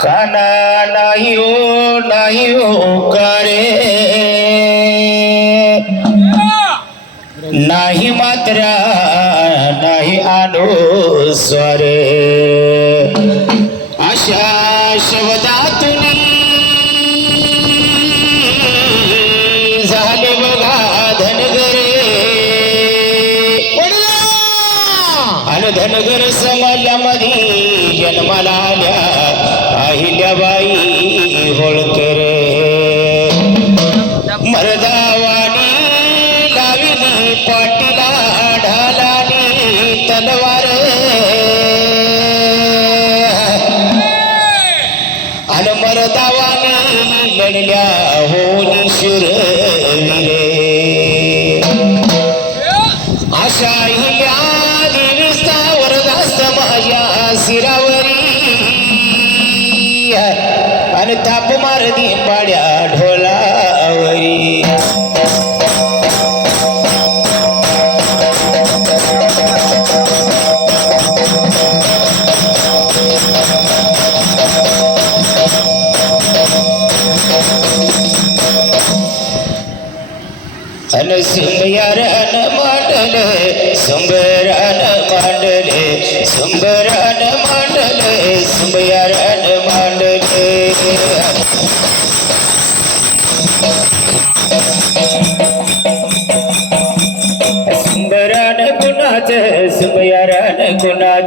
खाना नाही हो नाही हो करे नाही मात्र नाही आलो स्वा शाही आली रिश्ता वरदास्त माझ्या सिराव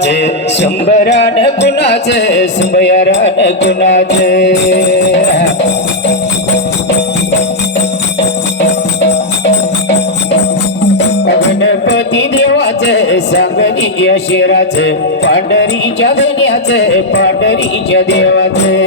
गुणाचे शंभरान गुणाचे शंभरान गुणाचे गणपती देवाचे सांगणी शिराचे पांढरीच्या धन्याचे पांढरीच्या देवाचे.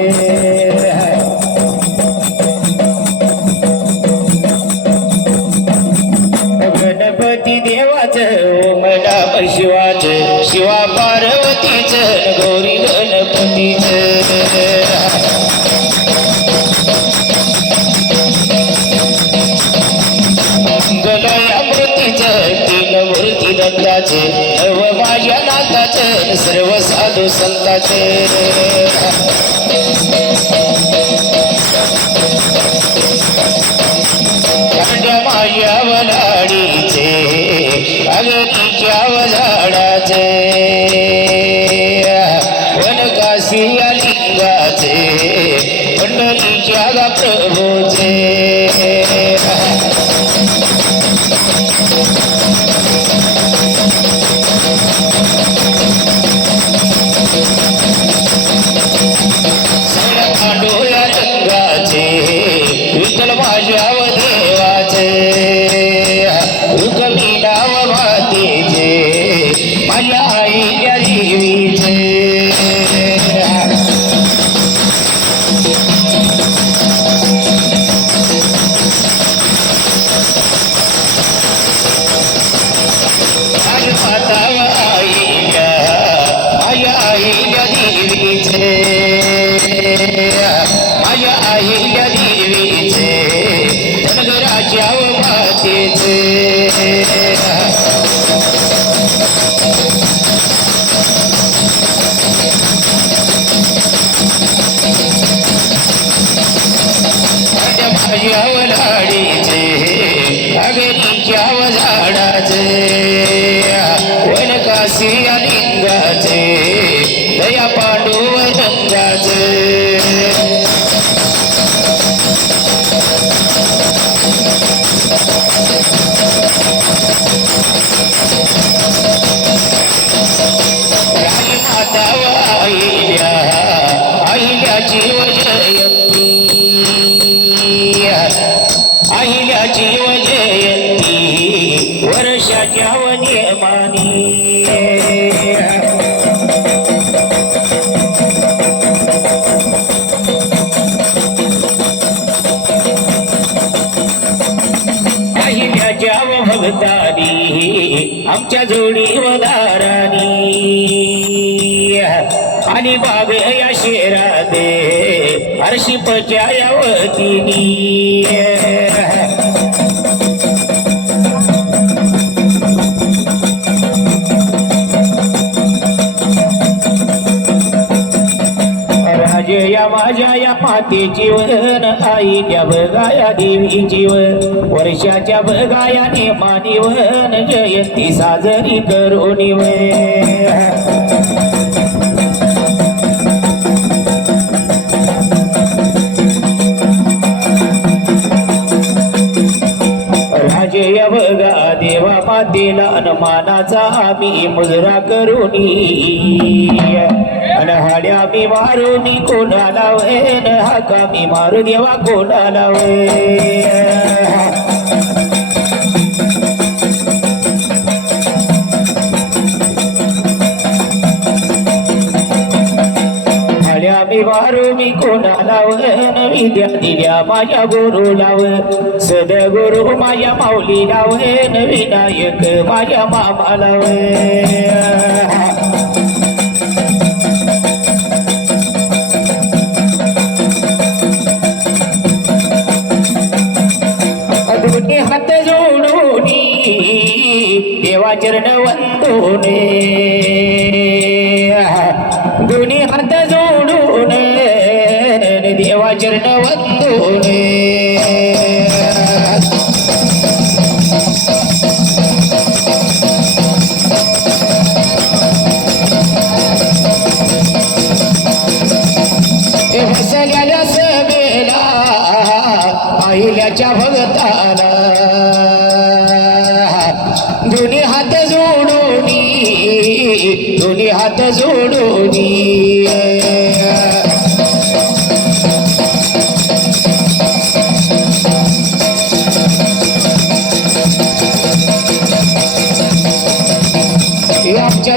Ayos ata माता आईल्या आईल्याची जयंती अहिल्याची जयंती वर्षाच्या वनेमानी अहिल्याच्या व भगतानी आमच्या जोडी वदारानी आणि बाबे या शेरादे हर्षिपच्या यावतीनी राजे या माझ्या या मातेची वन आई त्या बगाया देवीची वन वर्षाच्या बगायाने मानिवन जयंती साजरी करून वन देवा मातेला अनुमानाचा आम्ही मुजरा करून अन हाड्या मी मारुनी कोणाला वेन हाका मी मारू देवा कोणाला वे हाड्या मी मारू मी कोणाला वन? विद्या दिल्या माझ्या गुरुला व सद गुरु माझ्या माऊलीला वन विनायक माझ्या मामाला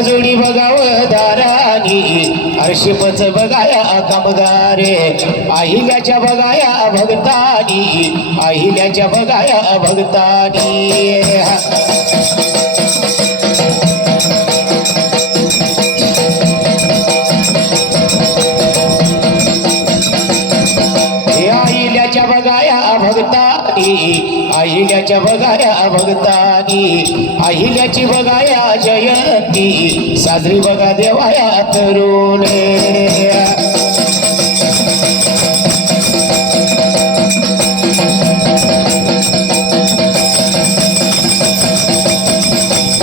जोडी बघावं दारानी. हर्षपच बघाया कामगारे. आहिल्याच्या बघाया भगतानी अहिल्याच्या बघाया भगतानी अहिल्याच्या बघाया भगतानी अहिल्याची बघाया जयंती. साजरी बघा देवाया तरुण.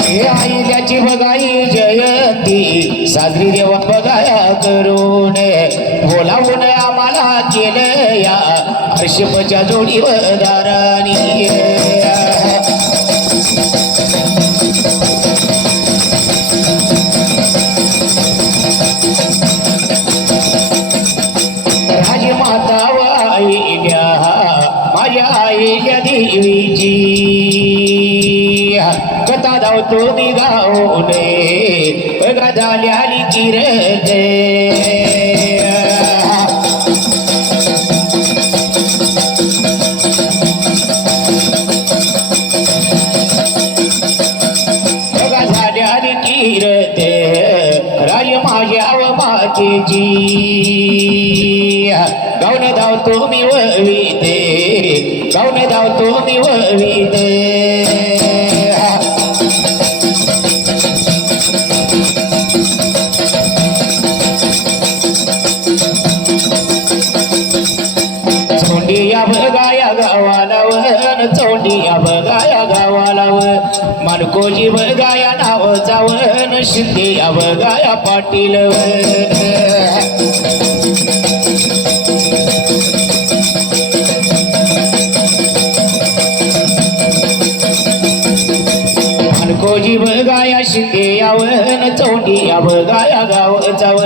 हे बघाई जयंती साजरी देवा बघाया करून बोलावून आम्हाला केलं या हर्षपच्या जोडीवर कथा धावतो मी गावले बघा झाल्या किरते बघा गाऊन किरते तुम्ही वळवी दे गाऊन धावतो मी वळवी दे कोजी मानकोजी नाव जावन शिंदे या बघाया पाटील. कोजी मानकोजी शिंदे यावन चौंडी या बघा गाव जाव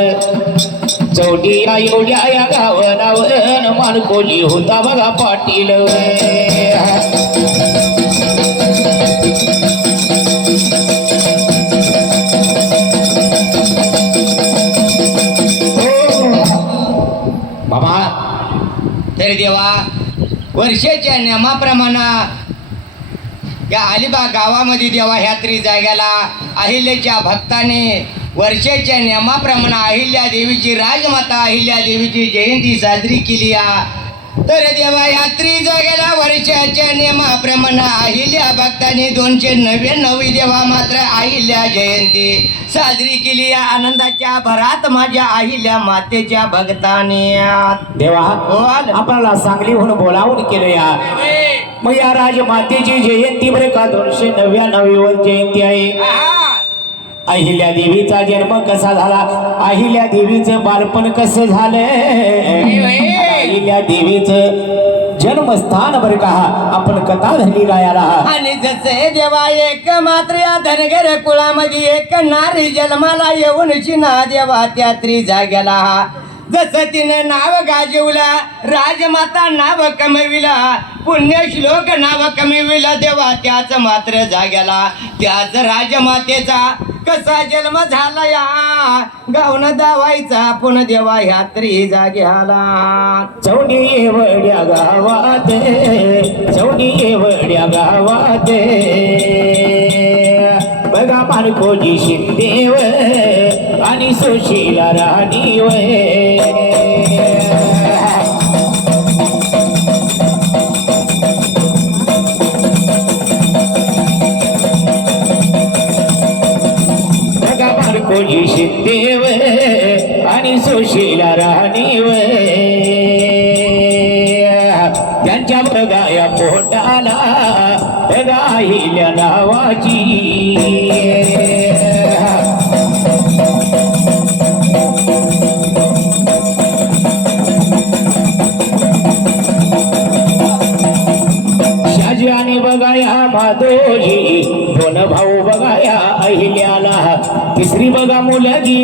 चौंडी या एवढ्या या गाव नावन मानकोली होता बघा पाटील. वर्षाच्या नियमाप्रमाणे या अलिबाग गावामध्ये देवा ह्यात्री जाग्याला अहिल्याच्या भक्ताने वर्षाच्या नियमाप्रमाणे अहिल्या देवीची राजमाता अहिल्या देवीची जयंती साजरी केली या तर देवा या त्रि जाग्याला वर्षाच्या नियमाप्रमाणे अहिल्या भक्ताने दोनशे नव्याण्णव देवा मात्र अहिल्या जयंती. साजरी केली या आनंदाच्या भरात माझ्या अहिल्या मातेच्या भक्ताने. देवा बोल. आपल्याला सांगलीहून बोलावून केलं या मग या राजमातेची जयंती बरं का? दोनशे नव्याण्णवीवर जयंती आहे. अहिल्या देवीचा जन्म कसा झाला? अहिल्या देवीचं बालपण कसं झालं? अहिल्या देवीचं जन्मस्थान बर का? आपण कथा धरली गायाला. आणि जसे देवा एक मात्र या धनगर कुळामध्ये एक नारी जन्माला येऊन शिना देवा त्या त्रि जाग्याला जस तिने नाव गाजवला राजमाता नाव कमविला पुण्य श्लोक नाव कमविला देवा त्याच मात्र जाग्याला त्याच राजमातेचा कसा जन्म झाला या? गाऊन दावायचा पुन्हा देवा यात्री जाग्याला चौडी वड्या गावात चौडी वड्या गावात. बघा मालकोजी शिंदेव आणि सुशीला राणी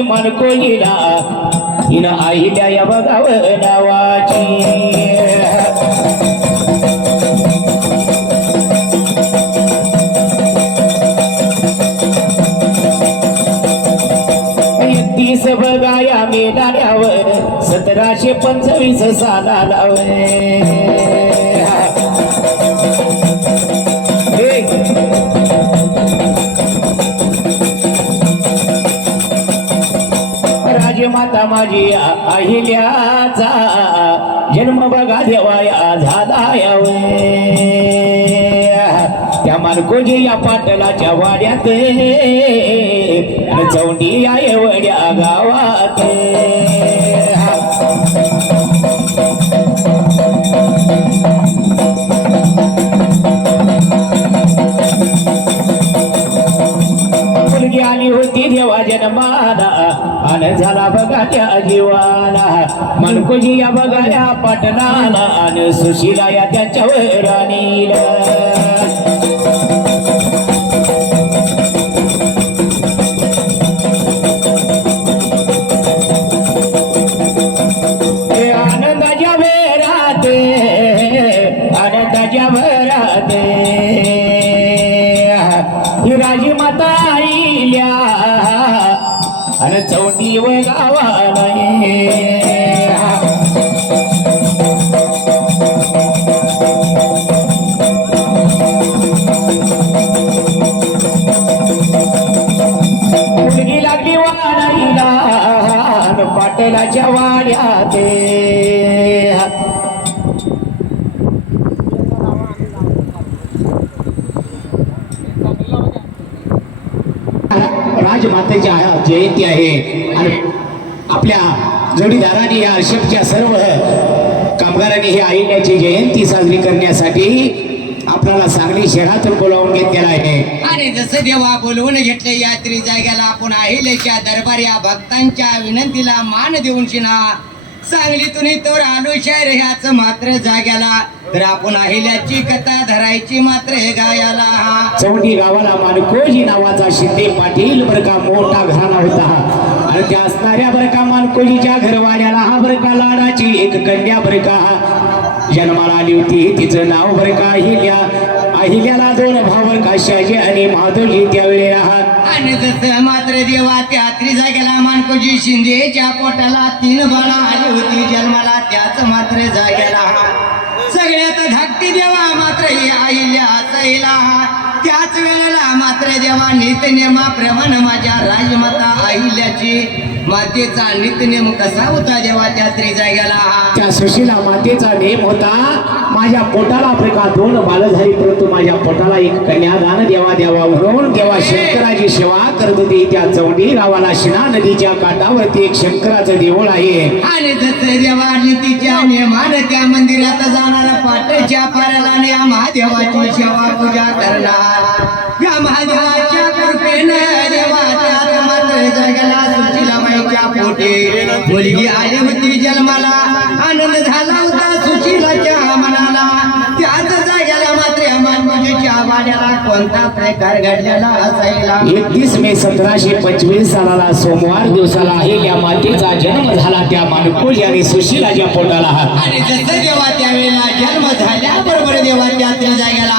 मुलगी मनकोजीला हिनं आईल्या या बघाव नावाची. एकतीस बघाया मेलाऱ्यावर सतराशे पंचवीस साला माता माझी अहिल्याचा जन्म बघा देवाया झाला यावे त्या मालकोजी या पाटलाच्या वाड्यात चौंडी या एवढ्या गावात. मुलगी आली होती देवा जन्माला. आन झाला बघा त्या जीवाला. मनकोजी या बघा या पाटणाला आणि सुशीला या त्याच्यावर राणीला. राजमातेची मातेची जयंती आहे. आणि आपल्या जोडीदारांनी या अशोकच्या सर्व कामगारांनी ही आईण्याची जयंती साजरी करण्यासाठी आपल्याला सांगली शहरातून बोलावून घेतलेला आहे. आणि जसं देवा बोलवून घेतले यात्री जाग्याला आपण अहिलेच्या दरबार या भक्तांच्या विनंतीला मान देऊन शिना सांगलीतून तर आलो शहर ह्याच मात्र जाग्याला. तर आपण अहिल्याची कथा धरायची मात्र हे गायाला. चौंडी गावाला मानकोजी नावाचा शिंदे पाटील बरं का मोठा घराणा होता. आणि त्या असणाऱ्या बरं का मानकोजीच्या घरवाल्याला हा बरं का लाडाची एक कन्या बरं का. जन्माला आली होती तिचं नाव बरं का अहिल्या. अहिल्याला दोन भाव बरं का शाजी आणि माधवजी त्यावेळेला हा आणि जसं मात्र देवा त्या जागेला मानकोजी शिंदेच्या पोटाला तीन बाळा आली होती. जन्माला त्याच मात्र जागेला. सगळ्यात धाकटी देवा मात्र ही आईल्या असायला त्याच वेळेला मात्र देवा नित्यनेमाप्रमाणे माझ्या राजमाता अहिल्याची. मातेचा नितनेम कसा होता देवा त्या त्रिजाग्याला? त्या सुशीला मातेचा नेम होता माझ्या पोटाला प्रका दोन बाल झाली परंतु माझ्या पोटाला एक कन्यादान देवा देवा म्हणून तेव्हा शंकराची सेवा करत होती. त्या चौंडी गावाला शिना नदीच्या काठावरती एक शंकराचं देऊळ आहे. आणि दत्त देवा नदीच्या नेमान त्या मंदिरात जाणारा पाठच्या पाराला या महादेवाची सेवा पूजा करणार. या महादेवाच्या कृपेने देवाच्या त्यात मात्र पोटे. मुलगी आली होती जन्माला आनंद झाला कोणता प्रकार घडलेला असायला? एकतीस मे सतराशे पंचवीस सालाला सोमवार दिवसाला आहे. या मातेचा जन्म झाला. त्या मानकोजी आणि सुशीलाच्या पोटाला आणि जसं देवा त्यावेळेला जन्म झाल्याबरोबर देवा त्या जाग्याला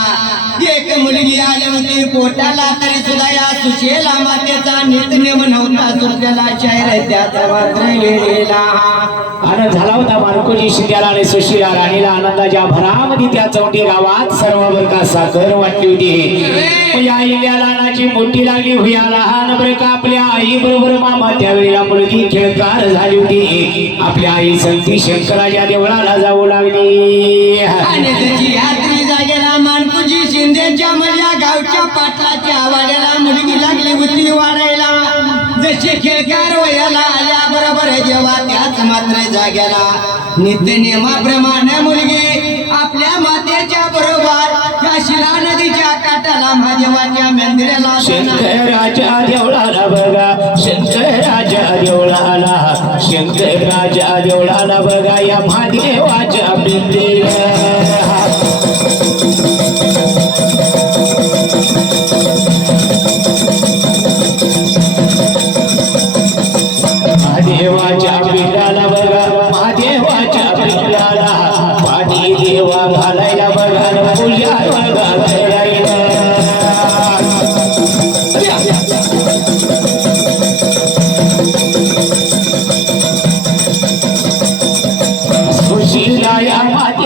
एक मुलगी आली होती पोटाला तरी सुद्धा या सुशेला मातेचा नित्यनेम नव्हता. सुटलेला शायर त्याचा मात्र वेळेला आनंद झाला होता मानकोजी शिंद्याला आणि सुशीला राणीला आनंदाच्या भरामध्ये त्या चौंडी गावात सर्व बरका साखर वाटली होती. या इल्या लहानाची मोठी लागली हुया लहान बरका आपल्या आई बरोबर मामा. त्यावेळेला मुलगी खेळकार झाली होती. आपल्या आई संती शंकराच्या देवळाला जाऊ लागली. शिंदेच्या मधल्या गावच्या पाटलाच्या वाड्याला मुलगी लागली होती वाढायला. जसे खेळकार वयाला आल्या बरोबर जेव्हा त्याच मात्र जाग्याला. नित्य नियमाप्रमाणे मुलगी आपल्या मातेच्या बरोबर त्या शिला नदीच्या काटाला महादेवाच्या मंदिराला शंकराच्या देवळाला बघा शंकराच्या देवळाला. शंकराच्या देवळाला बघा या महादेवाच्या बिंदीला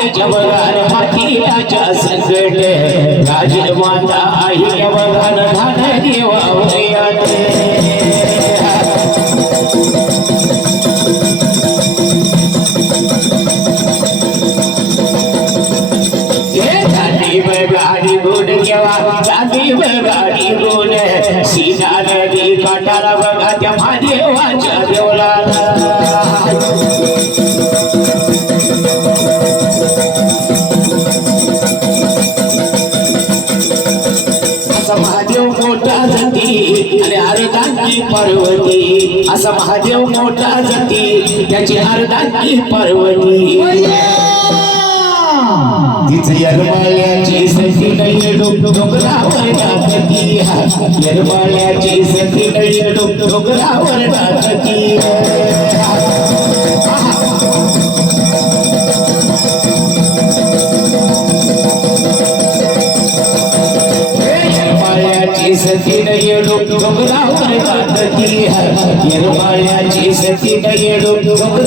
या मातेच्या बघान मातीच्या संकट राजमाता आई या धान देवा वयात पार्वती असा महादेव मोठा जती त्याची अर्धांगी पार्वती. तिच यरमाळ्याची सती नाही डोंगरावर टाकती यरमाळ्याची सती नाही डोंगरावर टाकती यरमाळ्याची सती नाही डोंगरावर टाकती यरमाळ्याची सती नाही डोंगरावर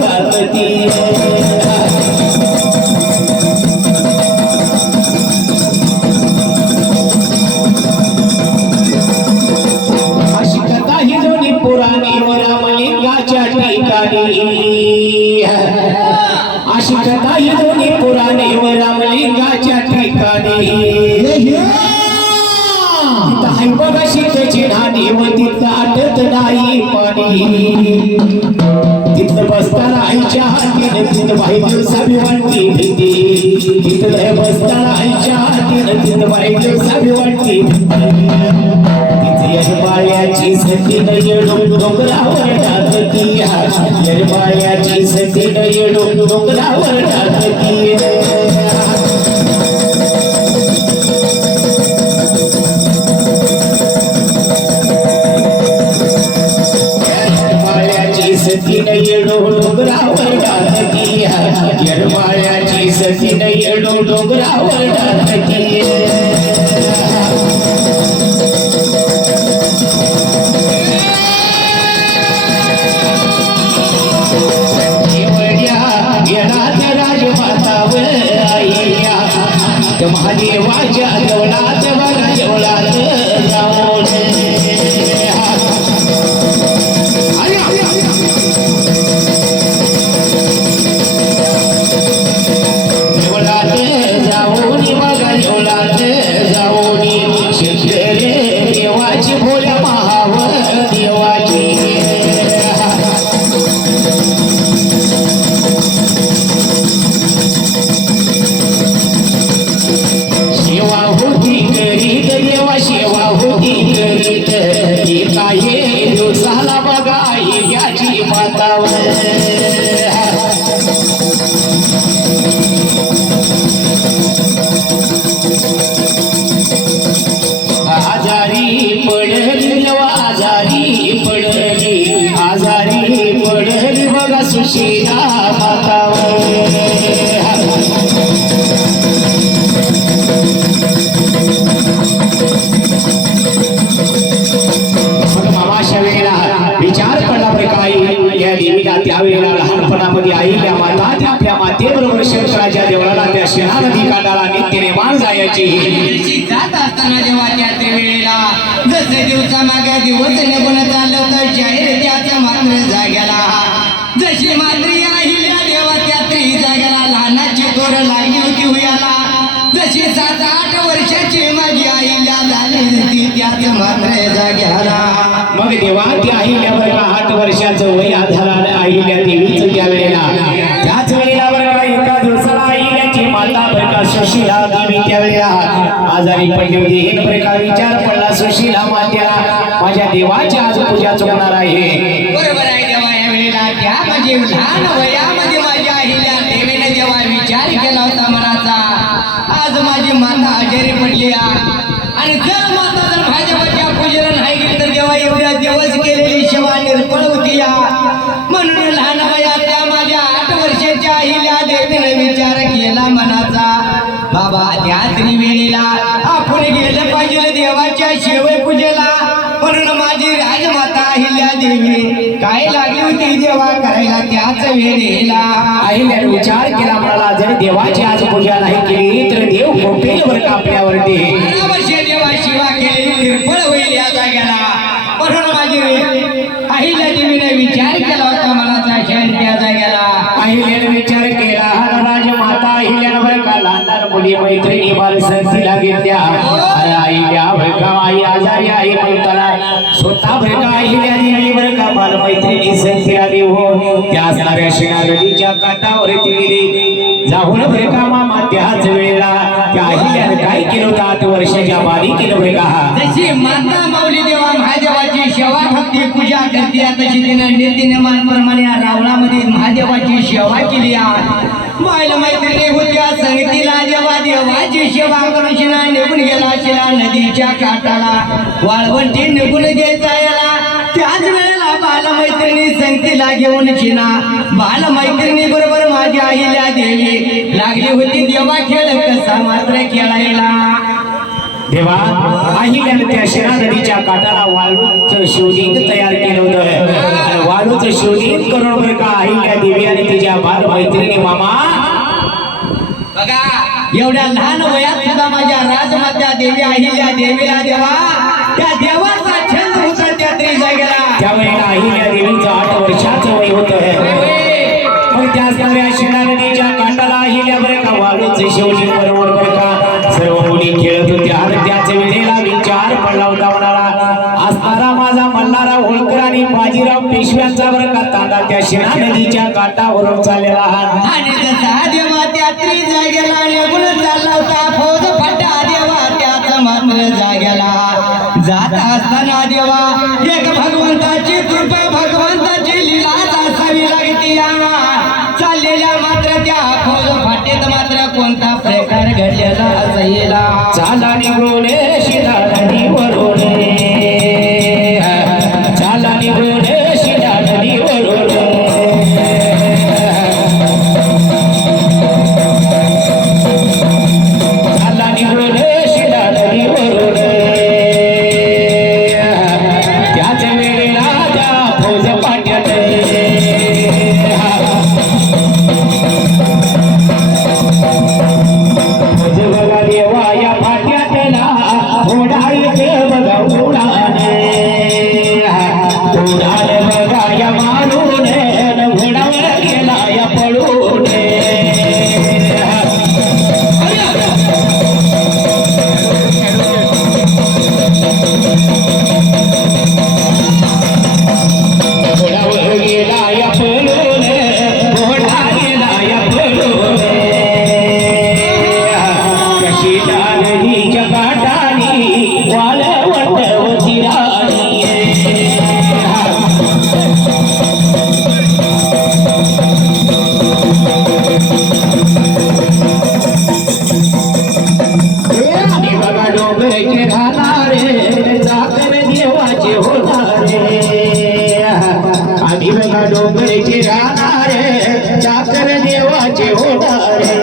टाकती अशी नाही तिथं बसताना आईच्या हातीने तिथं बाई दिवसा भिवंती भीती. तिथं बसताना आईच्या हातीने तिथं बाईचं सावी वाटते तिची यजमाळ्याची सती न येडो डोंगरावर टाकती यजमाळ्याची सती न येडो डोंगरावर टाकती सतीन येडो डोंगरावर डाकती यरमाळ्याची सतीन येडो डोंगरावर डाकती महादेवाच्या देवळात बघा देवळात त्या आपल्या मातेबरोबर शंकराच्या देवळाला त्या शेणा नदी काठाला नित्यने मान जायची. जात असताना जेव्हा त्या त्रिवेळेला जसे दिवसा मागे दिवस निघून चाललं तर जाहीर त्याचा मात्र जाग्याला. जशी मात्री आहिल्या देवा त्या त्रि जाग्याला लहानाची दोर लागली होती हुयाला जशी सात आठ वर्षाची माझी आईल्या झाली होती त्याच मात्र जाग्याला. मग देवा त्या अहिल्यावर का आठ वर्षाचं वय आधार माझ्या देवाची आज पूजा चुकणार आहे. बरोबर आहे देवा या वेळेला त्या म्हणजे लहान वयामध्ये माझ्या आईला देवीने जेव्हा विचार केला होता मनाचा. आज माझी माता आजारी पडली आणि जर माता जर भाजपच्या पूजेला नाही गेली तर देवा एवढ्या दिवस केलेली सेवा निर्फळ होती या म्हणून लहान वयात त्या माझ्या आठ वर्षाच्या आईला देवीने विचार केला मनाचा. बाबा त्याच वेळेला आपण गेलं पाहिजे देवाच्या शेवय पूजेला म्हणून माझी राजमाता अहिल्या देवी काय लागली होती देवा करायला त्याच वेळेला? अहिल्याने विचार केला म्हणाला जर देवाची आज पूजा नाही केली तर देव कोपेल बरं हो त्या साऱ्या शिणा नदीच्या काठावरती गेली जाऊन बरे कामा मा त्याच वेळेला त्या अहिल्यानं काय केलं होतं आठ वर्षाच्या बाली केलं बरे का जशी माता माऊली देवा महादेवाची सेवा भक्ती पूजा करते तशी तिनं नीतिनियमांप्रमाणे या रावणामध्ये महादेवाची सेवा केली आहे. बायला मैत्रिणी होत्या संगतीला देवा देवाची सेवा करून शिना निघून गेला शिला नदीच्या काठाला. वाळवंटी निघून घ्यायचा संगतीला घेऊन शिना बाल मैत्रिणी बरोबर माझी आईला देवी लागली होती देवा खेळ कसा मात्र खेळायला. देवा अहिल्यानं त्या शिरा नदीच्या काठाला वाळूचं शिवलिंग तयार केलं होतं. आणि वाळूचं शिवलिंग करून बरं का अहिल्या देवी आणि तिच्या बाल मैत्रिणी मामा. बघा एवढ्या लहान वयात सुद्धा माझ्या राजमात्या देवी अहिल्या देवीला देवा. त्या देवाचा छत्रीचा गेला त्यामुळे अहिल्या देवीचं आठ वर्षाचं वय होत मग त्या सगळ्या शिला नदीच्या कांडाला अहिल्या बरं का वाळूच शेवटी बरोबर बरं का. सर्व मुली खेळत होत्या आणि त्याचे वेळेला विचार पडला होता म्हणाला असणारा माझा मल्हारा होळकर आणि बाजीराव पेशव्यांचा बरं का तांडा त्या शिला नदीच्या काठावरून चाललेला आणि जसा देवा चालला होता फौज फटा देवा त्याचा मात्र जागेला. जात असताना देवा एक भगवंताची कृपा भगवंताची लीलाच असावी लागते चाललेल्या मात्र त्या फौज फाटेत मात्र कोणता प्रकार घडलेला असेल चाला मुंबईची राहणारे चाकर देवाचे होणारे.